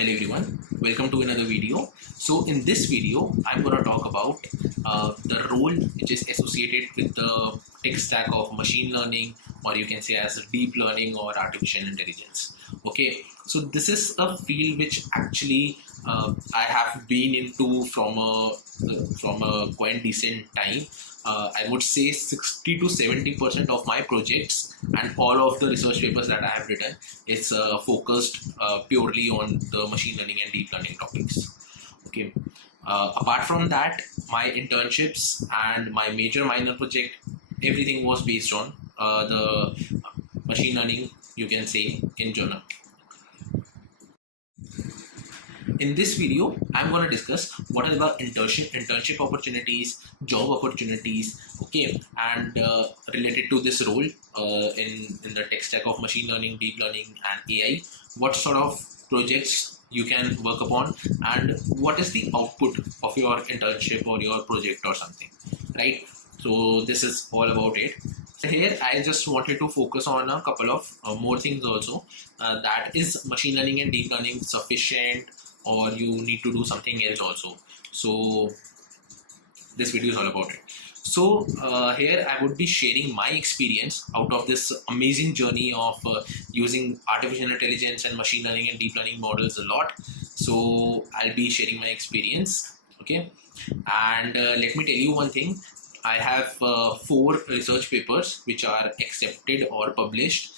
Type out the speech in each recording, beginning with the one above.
Hello everyone, welcome to another video. So in this video, I'm going to talk about the role which is associated with the tech stack of machine learning, or you can say as deep learning or artificial intelligence. Okay, so this is a field which actually I have been into from a quite decent time. I would say 60 to 70% of my projects and all of the research papers that I have written is focused purely on the machine learning and deep learning topics. Okay. Apart from that, my internships and my major minor project, everything was based on the machine learning, you can say, in general. In this video, I'm going to discuss what are the internship opportunities, job opportunities, okay, and related to this role in the tech stack of machine learning, deep learning, and AI, what sort of projects you can work upon, and what is the output of your internship or your project or something, right? So this is all about it. So here I just wanted to focus on a couple of more things also. That is machine learning and deep learning sufficient, or you need to do something else also? So this video is all about it. So here I would be sharing my experience out of this amazing journey of using artificial intelligence and machine learning and deep learning models a lot. So I'll be sharing my experience, okay? And let me tell you one thing. I have 4 research papers which are accepted or published,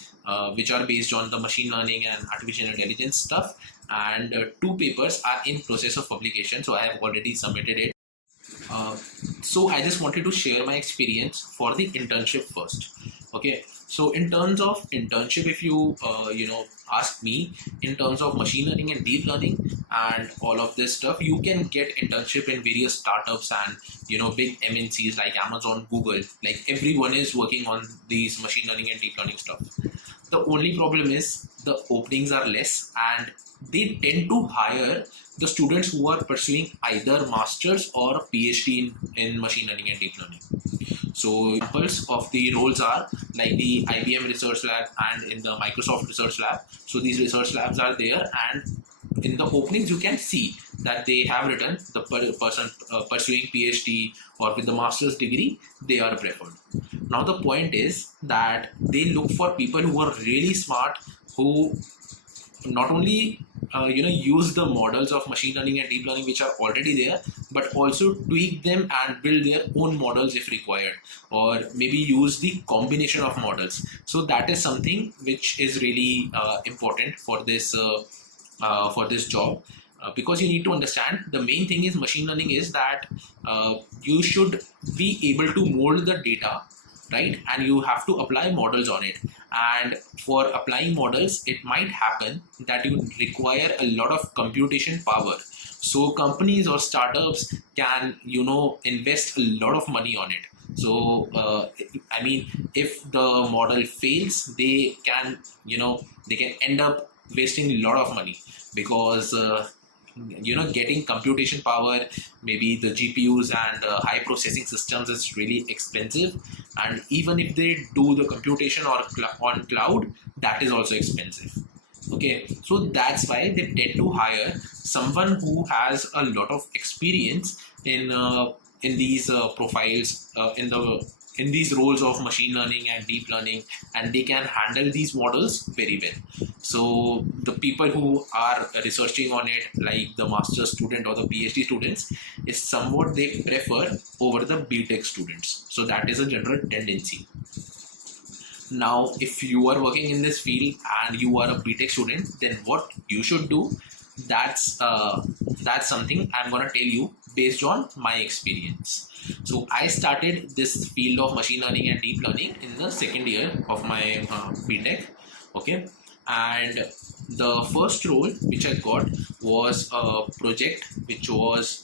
which are based on the machine learning and artificial intelligence stuff, and 2 papers are in process of publication, so I have already submitted it. So I just wanted to share my experience for the internship first. Okay, so in terms of internship, if you ask me, in terms of machine learning and deep learning and all of this stuff, you can get internship in various startups and big MNCs like Amazon, Google. Like everyone is working on these machine learning and deep learning stuff. The only problem is the openings are less, and they tend to hire the students who are pursuing either masters or PhD in machine learning and deep learning. So examples of the roles are like the IBM research lab and in the Microsoft research lab. So these research labs are there, and in the openings you can see that they have written the person pursuing PhD or with the master's degree, they are preferred. Now the point is that they look for people who are really smart, who not only use the models of machine learning and deep learning which are already there, but also tweak them and build their own models if required, or maybe use the combination of models. So that is something which is really important for this job, because you need to understand the main thing is machine learning is that you should be able to mold the data, right? And you have to apply models on it. And for applying models, it might happen that you require a lot of computation power. So companies or startups can, invest a lot of money on it. So, I mean, if the model fails, they can end up wasting a lot of money, because getting computation power, maybe the GPUs and high processing systems is really expensive, and even if they do the computation or on cloud, that is also expensive. Okay, so that's why they tend to hire someone who has a lot of experience in these profiles, in these roles of machine learning and deep learning, and they can handle these models very well. So the people who are researching on it, like the master's student or the PhD students, is somewhat they prefer over the BTech students. So that is a general tendency. Now, if you are working in this field and you are a BTech student, then what you should do, that's something I'm going to tell you based on my experience. So I started this field of machine learning and deep learning in the second year of my BTech, okay? And the first role which I got was a project which was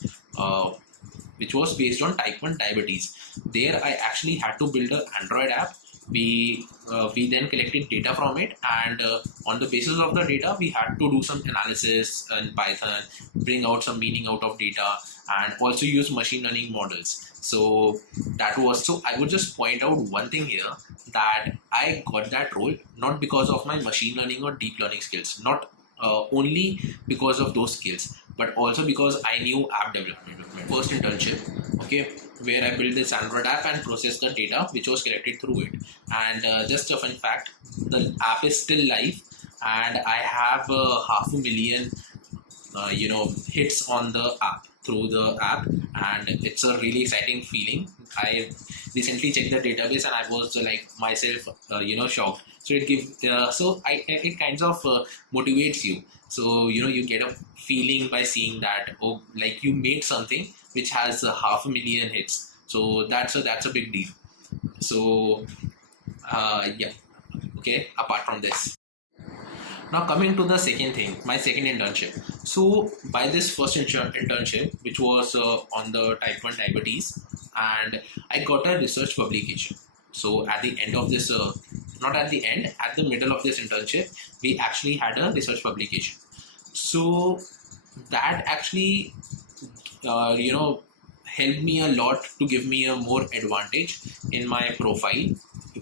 based on type 1 diabetes. There I actually had to build an Android app. We then collected data from it, and on the basis of the data we had to do some analysis in Python, bring out some meaning out of data, and also use machine learning models. So I would just point out one thing here, that I got that role not because of my machine learning or deep learning skills, not only because of those skills, but also because I knew app development. First internship, okay, where I built this Android app and processed the data which was collected through it. And just a fun fact, the app is still live, and I have 500,000 hits on the app through the app, and it's a really exciting feeling. I recently checked the database and I was like myself shocked. So it kind of motivates you. So you get a feeling by seeing that, oh, like you made something which has 500,000 hits. So that's a big deal. So yeah, okay, apart from this, now coming to the second thing, my second internship. So by this first internship, which was on the type 1 diabetes, and I got a research publication. So at the end of this, not at the end, at the middle of this internship, we actually had a research publication. So that actually, helped me a lot to give me a more advantage in my profile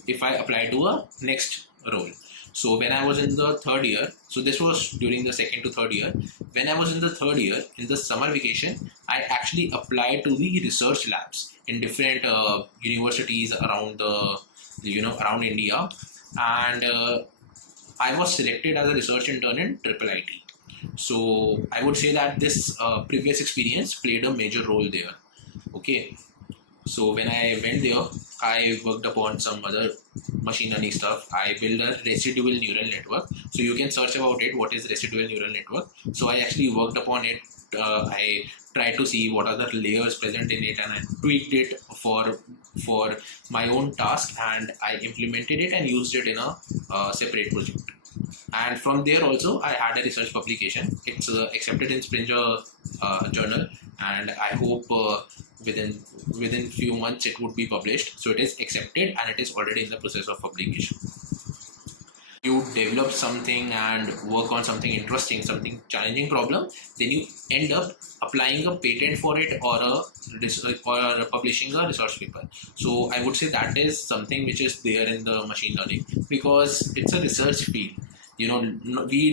if I apply to a next role. So when I was in the third year, so this was during the second to third year, when I was in the third year, in the summer vacation, I actually applied to the research labs in different universities around around India, and I was selected as a research intern in Triple IT. So I would say that this previous experience played a major role there. Okay, so when I went there, I worked upon some other machine learning stuff. I built a residual neural network. So you can search about it. What is residual neural network? So I actually worked upon it. I tried to see what are the layers present in it, and I tweaked it for my own task, and I implemented it and used it in a separate project. And from there also, I had a research publication. It's accepted in Springer journal, and I hope within few months it would be published. So it is accepted and it is already in the process of publication. You develop something and work on something interesting, something challenging problem, then you end up applying a patent for it, or publishing a research paper. So I would say that is something which is there in the machine learning, because it's a research field. We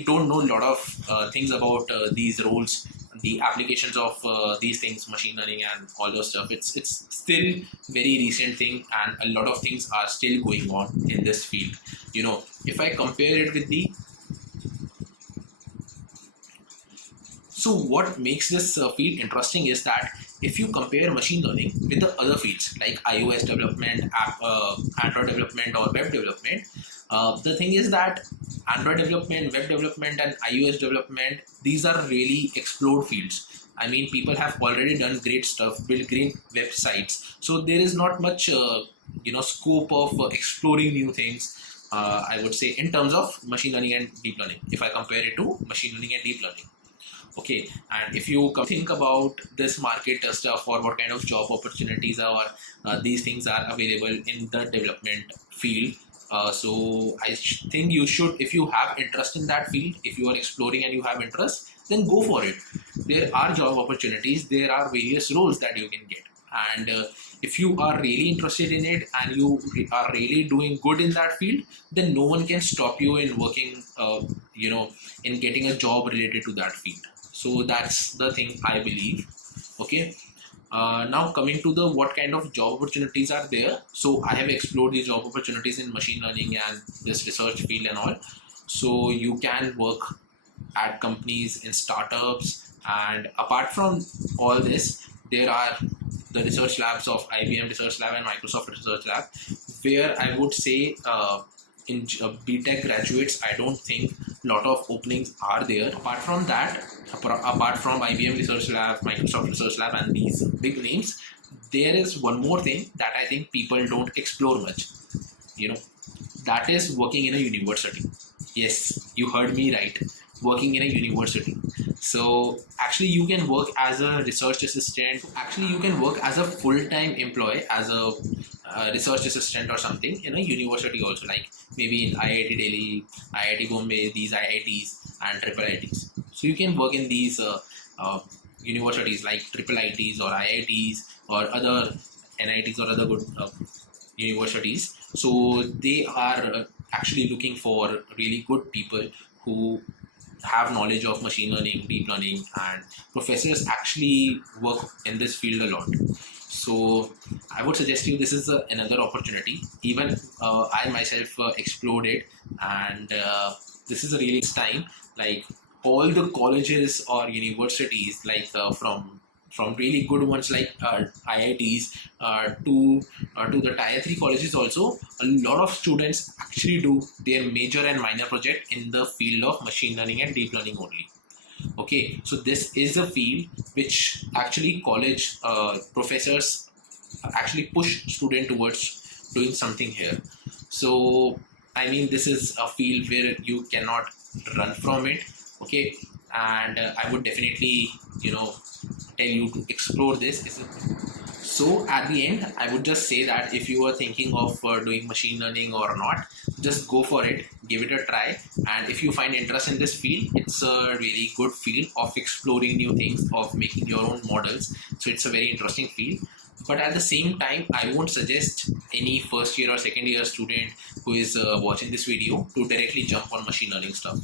don't know a lot of things about these roles, the applications of these things, machine learning and all those stuff. It's still very recent thing, and a lot of things are still going on in this field. If I compare it with so what makes this field interesting is that if you compare machine learning with the other fields like iOS development, Android development, or web development, the thing is that Android development, web development, and iOS development, these are really explored fields. I mean, people have already done great stuff, built great websites. So there is not much, scope of exploring new things. I would say in terms of machine learning and deep learning, if I compare it to machine learning and deep learning. Okay, and if you think about this market stuff, or what kind of job opportunities or these things are available in the development field, so I think you should, if you have interest in that field, if you are exploring and you have interest, then go for it. There are job opportunities, there are various roles that you can get, and if you are really interested in it and you are really doing good in that field, then no one can stop you in working, in getting a job related to that field. So that's the thing I believe. Okay. Now coming to the what kind of job opportunities are there. So I have explored the job opportunities in machine learning and this research field and all. So you can work at companies, in startups, and apart from all this, there are the research labs of IBM Research Lab and Microsoft Research Lab, where I would say in BTech graduates, I don't think a lot of openings are there. Apart from that, apart from IBM Research Lab, Microsoft Research Lab, and these big names, there is one more thing that I think people don't explore much. That is working in a university. Yes, you heard me right. Working in a university. So actually you can work as a research assistant. Actually you can work as a full-time employee, as a research assistant or something in a university also, like maybe in IIT Delhi, IIT Bombay, these IITs and triple IITs. So you can work in these universities like triple IITs or IITs or other NITs or other good universities. So they are actually looking for really good people who have knowledge of machine learning, deep learning, and professors actually work in this field a lot. So I would suggest you this is another opportunity. Even I myself explored it, and this is a really time. Like all the colleges or universities, like from really good ones like IITs to the tier 3 colleges also, a lot of students actually do their major and minor project in the field of machine learning and deep learning only. Okay, so this is a field which actually college professors actually push student towards doing something here. So I mean, this is a field where you cannot run from it. Okay, and I would definitely tell you to explore this. So at the end, I would just say that if you are thinking of doing machine learning or not, just go for it, give it a try. And if you find interest in this field, it's a really good field of exploring new things, of making your own models. So it's a very interesting field. But at the same time, I won't suggest any first year or second year student who is watching this video to directly jump on machine learning stuff.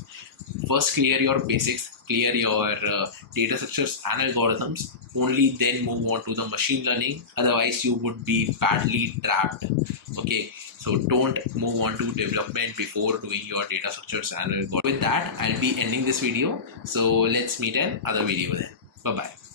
First clear your basics, clear your data structures and algorithms, only then move on to the machine learning. Otherwise you would be badly trapped. Okay, so don't move on to development before doing your data structures and algorithms. With that, I'll be ending this video. So let's meet in other video then. Bye bye.